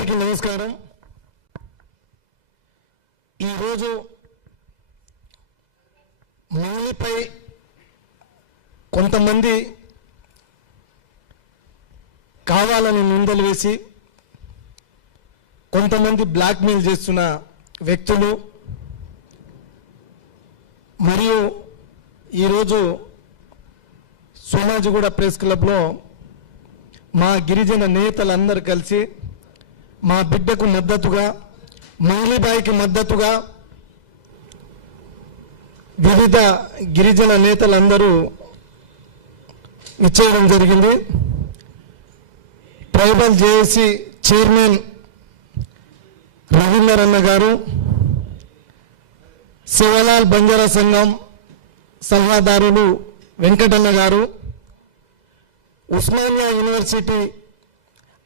అందరికీ నమస్కారం. ఈరోజు మంగ్లీపై కొంతమంది కావాలని నిందలు వేసి కొంతమంది బ్లాక్మెయిల్ చేస్తున్న వ్యక్తులు మరియు ఈరోజు సోమాజిగూడ ప్రెస్ క్లబ్లో మా గిరిజన నేతలందరూ కలిసి మా బిడ్డకు మద్దతుగా మంగ్లీబాయికి మద్దతుగా వివిధ గిరిజన నేతలందరూ ఇచ్చేయడం జరిగింది. ట్రైబల్ జేఏసీ చైర్మన్ రవీందర్ అన్న గారు, శివలాల్ బంజారా సంఘం సలహాదారులు వెంకటన్న గారు, ఉస్మానియా యూనివర్సిటీ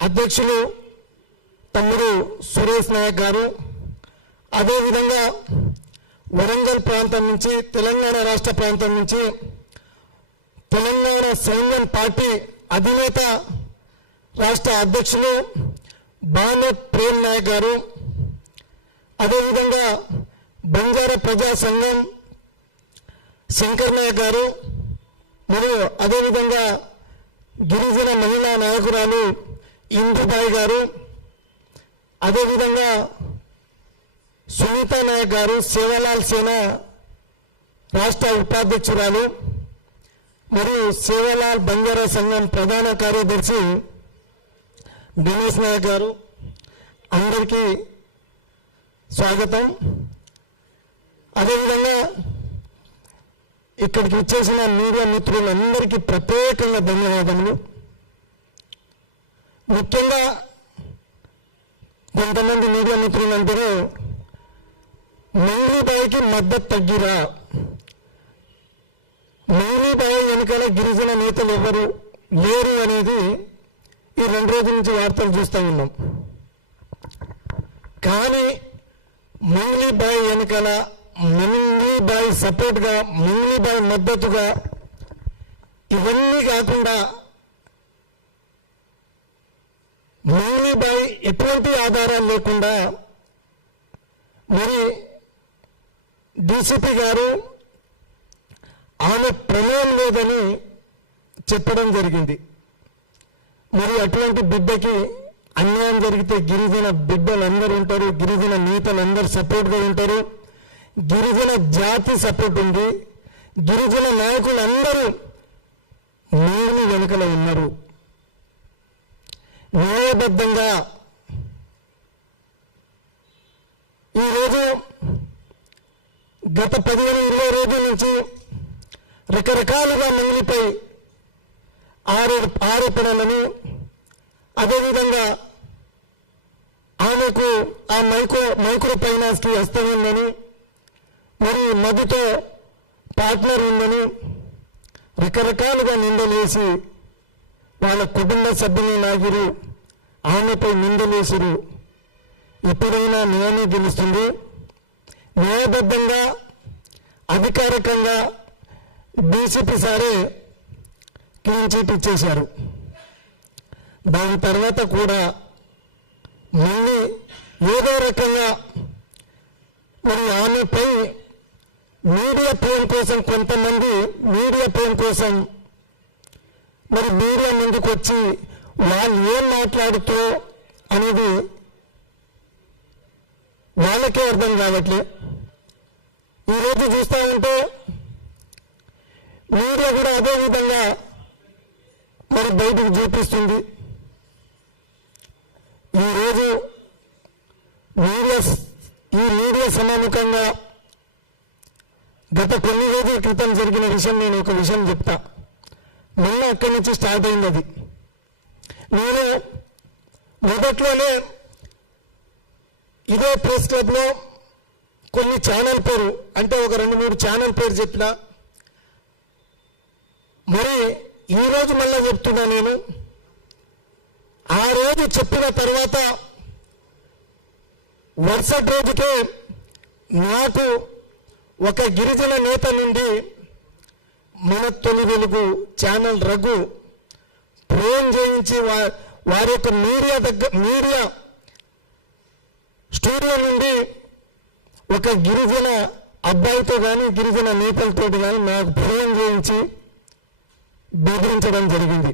అధ్యక్షులు తమ్ముడు సురేష్ నాయక్ గారు, అదేవిధంగా వరంగల్ ప్రాంతం నుంచి తెలంగాణ రాష్ట్ర ప్రాంతం నుంచి తెలంగాణ సైన్యం పార్టీ అధినేత రాష్ట్ర అధ్యక్షులు బానోత్ ప్రేమ్ నాయక్ గారు, అదేవిధంగా బంజారా ప్రజా సంఘం శంకర్ నాయక్ గారు, మరియు అదేవిధంగా గిరిజన మహిళా నాయకురాలు ఇందుబాయి గారు, అదేవిధంగా సునీత నాయక్ గారు, సేవలాల్ సేన రాష్ట్ర ఉపాధ్యక్షురాలు, మరియు సేవలాల్ బంజారా సంఘం ప్రధాన కార్యదర్శి గణేష్ నాయక్ గారు, అందరికీ స్వాగతం. అదేవిధంగా ఇక్కడికి వచ్చేసిన మీడియా మిత్రులందరికీ ప్రత్యేకంగా ధన్యవాదములు. ముఖ్యంగా కొంతమంది మీడియా మిత్రులు అంటారు మంగ్లీబాయికి మద్దతు తగ్గిరా, మంగ్లీబాయి వెనుకల గిరిజన నేతలు ఎవరు లేరు అనేది ఈ 2 రోజుల నుంచి వార్తలు చూస్తూ ఉన్నాం. కానీ మంగ్లీబాయి వెనుకల, మంగ్లీబాయి సపోర్ట్గా, మంగ్లీబాయి మద్దతుగా ఇవన్నీ కాకుండా మంగ్లీబాయి ఎటువంటి ఆధారాలు లేకుండా మరి డీసీపీ గారు ఆమె ప్రమేయం లేదని చెప్పడం జరిగింది. మరి అటువంటి బిడ్డకి అన్యాయం జరిగితే గిరిజన బిడ్డలందరూ ఉంటారు, గిరిజన నేతలందరూ సపోర్ట్గా ఉంటారు, గిరిజన జాతి సపోర్ట్ ఉంది, గిరిజన నాయకులందరూ మంగ్లీ వెనుకల ఉన్నారు. న్యాయబద్ధంగా ఈరోజు గత 15-20 రోజుల నుంచి రకరకాలుగా మంగ్లీపై ఆరోపణలను, అదేవిధంగా ఆమెకు ఆ మైక్రో ఫైనాన్స్కి హస్తం ఉందని, మరి మధుతో పార్ట్నర్ ఉందని రకరకాలుగా నిందలు వేసి వాళ్ళ కుటుంబ సభ్యులు లాగిరు, ఆమెపై నిందలు వేసిరు. ఎప్పుడైనా న్యాయమే గెలుస్తుంది. న్యాయబద్ధంగా అధికారికంగా డీసీపీ సారే క్లీన్ చీట్ ఇచ్చేశారు. దాని తర్వాత కూడా మళ్ళీ ఏదో రకంగా మరి ఆమెపై మీడియా పేరు కోసం, కొంతమంది మీడియా పేరు కోసం మరి మీడియా ముందుకు వచ్చి వాళ్ళు ఏం మాట్లాడుతూ అనేది వాళ్ళకే అర్థం కావట్లే. ఈరోజు చూస్తూ ఉంటే మీడియా కూడా అదే విధంగా మరి బయటకు చూపిస్తుంది. ఈరోజు మీడియా సమాముఖంగా గత కొన్ని రోజుల క్రితం జరిగిన విషయం, నేను ఒక విషయం చెప్తా. మొన్న అక్కడి నుంచి స్టార్ట్ అయింది అది. నేను మొదట్లోనే ఇదే ప్రెస్ క్లబ్లో కొన్ని ఛానల్ పేరు, అంటే ఒక 2-3 ఛానల్ పేరు చెప్పిన. మరి ఈరోజు మళ్ళీ చెప్తున్నా. నేను ఆ రోజు చెప్పిన తర్వాత మరుసటి రోజుకే నాకు ఒక గిరిజన నేత నుండి మన తొలి వెలుగు ఛానల్ రఘు ఫోన్ చేయించి వారి యొక్క మీడియా స్టూడియో నుండి ఒక గిరిజన అబ్బాయితో కానీ గిరిజన నేతలతో కానీ నాకు ఫోన్ చేయించి బెదిరించడం జరిగింది.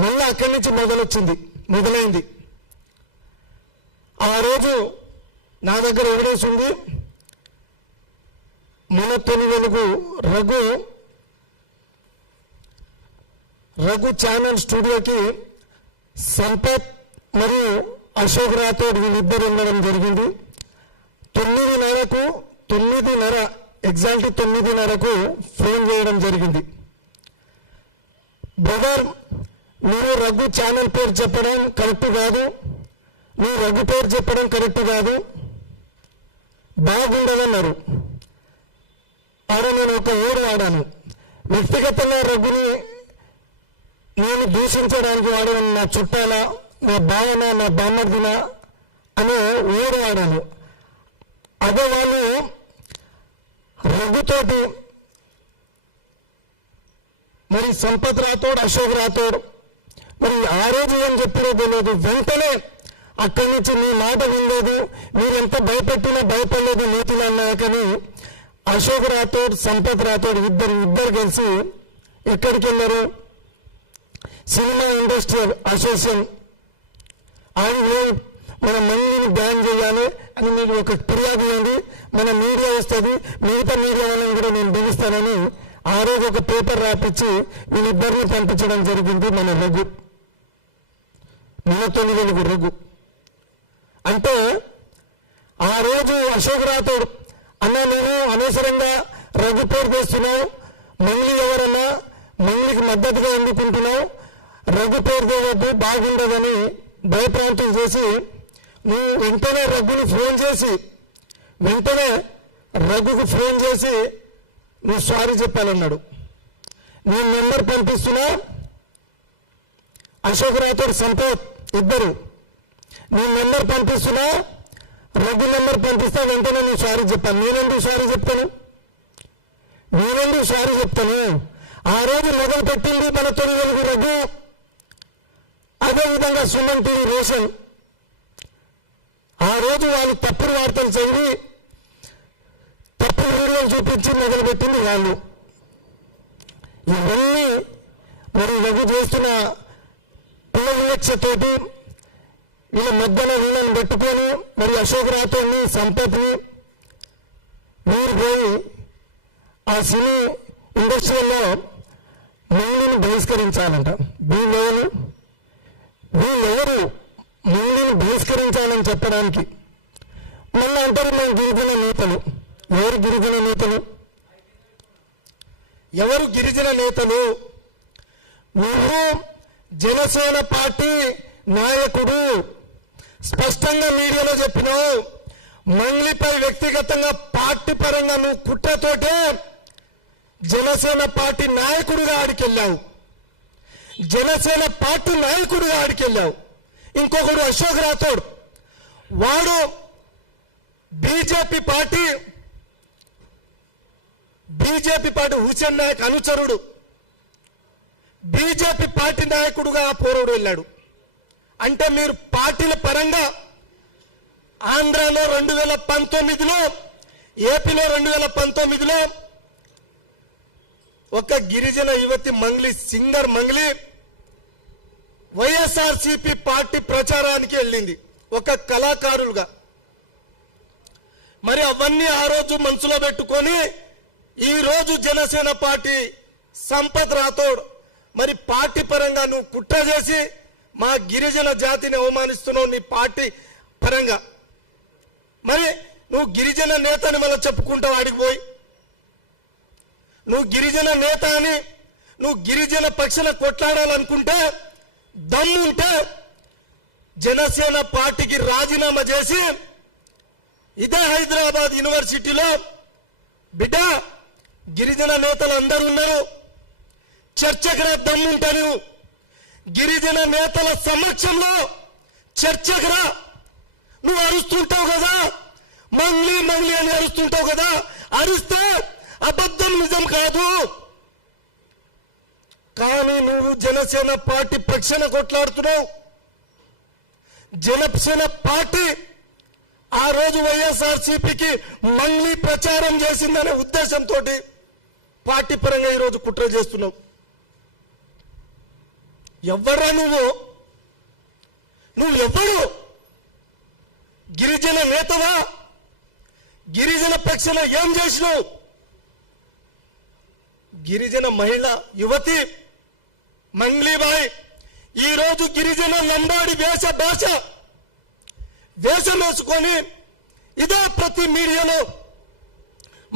మళ్ళీ అక్కడి నుంచి మొదలైంది. ఆ రోజు నా దగ్గర ఎవిడెన్స్ ఉంది. మన తొలి వెలుగు రఘు ఛానల్ స్టూడియోకి సంపత్ మరియు అశోక్ రాథోడ్ వీళ్ళిద్దరు ఉండడం జరిగింది. 9:30 ఎగ్జాక్ట్లీ 9:30కు ఫోన్ చేయడం జరిగింది. బ్రదర్, మీరు రఘు ఛానల్ పేరు చెప్పడం కరెక్ట్ కాదు, మీరు రఘు పేరు చెప్పడం కరెక్ట్ కాదు, బాగుండదన్నారు. అరే నేను ఒక ఊరు వాడాను, వ్యక్తిగతంగా రఘుని నేను దూషించడానికి వాడాను, నా చుట్టాల, నా భావన, నా బామ్మర్దిన అనే ఊరు వాడాను. అదే వాళ్ళు రఘుతోటి మరి సంపత్ రాథోడ్, అశోక్ రాథోడ్ మరి ఆ రోజు ఏం చెప్పినో తెలియదు. వెంటనే అక్కడి నుంచి నీ మాట వినలేదు, మీరెంత భయపెట్టినా భయపడలేదు నీతిలో అన్నాకని అశోక్ రాథోడ్, సంపత్ రాథోడ్ ఇద్దరు కలిసి ఎక్కడికి వెళ్ళారు? సినిమా ఇండస్ట్రియల్ అసోసియేషన్ ఆయన మన మందిని బ్యాన్ చేయాలి అని మీకు ఒక ఫిర్యాదు ఇవ్వండి, మన మీడియా వస్తుంది, మిగతా మీడియా వాళ్ళని కూడా నేను పిలుస్తానని ఆ రోజు ఒక పేపర్ రాపించి వీళ్ళిద్దరిని పంపించడం జరిగింది. మన తొలి వెలుగు రఘు అంటే ఆ రోజు అశోక్ రాథోడ్ అన్న నేను అనవసరంగా రఘు పేరు తెస్తున్నావు, మంగ్లీ ఎవరన్నా మంగ్లీకి మద్దతుగా ఎందుకుంటున్నావు, రఘు పేరు తేవద్దు బాగుండదని భయప్రాంతం చేసి నువ్వు వెంటనే రఘుకు ఫోన్ చేసి నువ్వు సారీ చెప్పాలన్నాడు. నేను నెంబర్ పంపిస్తున్నా, అశోక్ రాథోడ్, సంపత్ ఇద్దరు నేను నెంబర్ పంపిస్తున్నా, రఘు నెంబర్ పంపిస్తా, వెంటనే నువ్వు సారీ చెప్పాను. నేనెందుకు సారీ చెప్తాను? ఆ రోజు మొదలు పెట్టింది మన తొలి వెలుగు రఘు, అదేవిధంగా సుమన్ టీవీ రోషన్. ఆ రోజు వాళ్ళు తప్పుడు వార్తలు చదివి తప్పుడు వీడియోలు చూపించి మొదలుపెట్టింది వాళ్ళు. ఇవన్నీ మరి రఘు చేస్తున్న పిల్ల వివక్షతోటి వీళ్ళ మధ్యలో వీళ్ళని పెట్టుకొని మరి అశోక్ రాథోడ్ని, సంపత్ని మీరు పోయి ఆ సినీ ఇండస్ట్రీలో మంగ్లీని బహిష్కరించాలంట. వీళ్ళెవరు మంగ్లీని బహిష్కరించాలని చెప్పడానికి మళ్ళీ అంటారు మేము గిరిజన నేతలు. ఎవరు గిరిజన నేతలు? నువ్వు జనసేన పార్టీ నాయకుడు స్పష్టంగా మీడియాలో చెప్పినావు. మంగ్లీపై వ్యక్తిగతంగా పార్టీ పరంగా నువ్వు కుట్రతోటే జనసేన పార్టీ నాయకుడిగా ఆడికెళ్ళావు. ఇంకొకడు అశోక్ రాథోడ్, వాడు బీజేపీ పార్టీ హుసేన్ నాయక్ అనుచరుడు, బీజేపీ పార్టీ నాయకుడుగా పోరాడు వెళ్ళాడు. అంటే మీరు పార్టీల పరంగా ఆంధ్రాలో 2019లో, ఏపీలో 2019లో ఒక గిరిజన యువతి సింగర్ మంగ్లీ వైఎస్ఆర్సీపీ పార్టీ ప్రచారానికి వెళ్ళింది ఒక కళాకారులుగా. మరి అవన్నీ ఆ రోజు మనసులో పెట్టుకొని ఈ రోజు జనసేన పార్టీ సంపత్ రాథోడ్ మరి పార్టీ పరంగా నువ్వు కుట్ర చేసి మా గిరిజన జాతిని అవమానిస్తున్నావు నీ పార్టీ పరంగా. మరి నువ్వు గిరిజన నేతని మళ్ళీ చెప్పుకుంటావు ఆడికి పోయి. నువ్వు గిరిజన నేత అని నువ్వు గిరిజన పక్షాన కొట్లాడాలనుకుంటే దమ్ముంటే జనసేన పార్టీకి రాజీనామా చేసి ఇదే హైదరాబాద్ యూనివర్సిటీలో బిడ్డ గిరిజన నేతలు అందరూ ఉన్నారు, చర్చకు రా. దమ్ముంటే నువ్వు గిరిజన నేతల సమక్షంలో చర్చకు రా. నువ్వు అరుస్తుంటావు కదా, మంగ్లీ అని అరుస్తుంటావు కదా, అరిస్తే అబద్ధం నిజం కాదు. కానీ నువ్వు జనసేన పార్టీ పక్షాన కొట్లాడుతున్నావు. జనసేన పార్టీ ఆ రోజు వైఎస్ఆర్సీపీకి మంగ్లీ ప్రచారం చేసిందనే ఉద్దేశంతో పార్టీ పరంగా ఈరోజు కుట్ర చేస్తున్నావు. ఎవరా నువ్వెవడు? గిరిజన నేతవా? గిరిజన పక్షాన ఏం చేసినావు? గిరిజన మహిళ యువతి మంగ్లీబాయ్ ఈరోజు గిరిజన లంబాడి వేషం వేసుకొని ఇదే ప్రతి మీడియాలో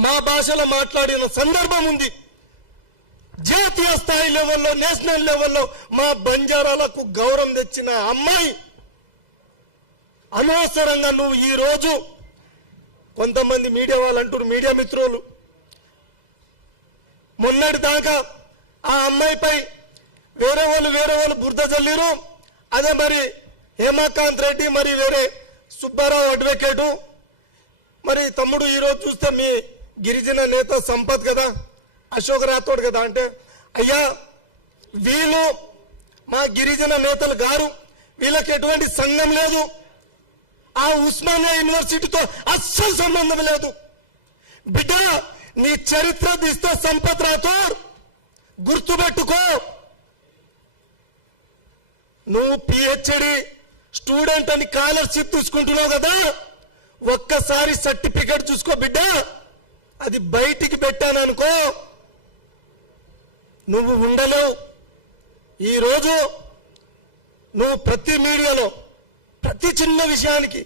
మా భాషలో మాట్లాడిన సందర్భం ఉంది. జాతీయ స్థాయి లెవెల్లో, నేషనల్ లెవెల్లో మా బంజారాలకు గౌరవం తెచ్చిన అమ్మాయి అనవసరంగా నువ్వు ఈరోజు కొంతమంది మీడియా వాళ్ళు అంటారు, మీడియా మిత్రులు మొన్నటి దాకా ఆ అమ్మాయిపై వేరే వాళ్ళు బురద చల్లిరు. అదే మరి హేమాకాంత్ రెడ్డి, మరి వేరే సుబ్బారావు అడ్వకేటు, మరి తమ్ముడు ఈరోజు చూస్తే మీ గిరిజన నేత సంపత్ కదా, అశోక్ రాథోడ్ కదా. అంటే అయ్యా వీళ్ళు మా గిరిజన నేతలు గారు, వీళ్ళకి ఎటువంటి సంఘం లేదు, ఆ ఉస్మానియా యూనివర్సిటీతో అస్సలు సంబంధం లేదు. బిడ్డ నీ చరిత్ర తీస్తే సంపత్ రాథోడ్ గుర్తుపెట్టుకో, నువ్వు పిహెచ్డి స్టూడెంట్ అని స్కాలర్షిప్ తీసుకుంటున్నావు కదా, ఒక్కసారి సర్టిఫికెట్ చూసుకో బిడ్డ. అది బయటికి పెట్టాననుకో నువ్వు ఉండలేవు. ఈరోజు నువ్వు ప్రతి మీడియాలో ప్రతి చిన్న విషయానికి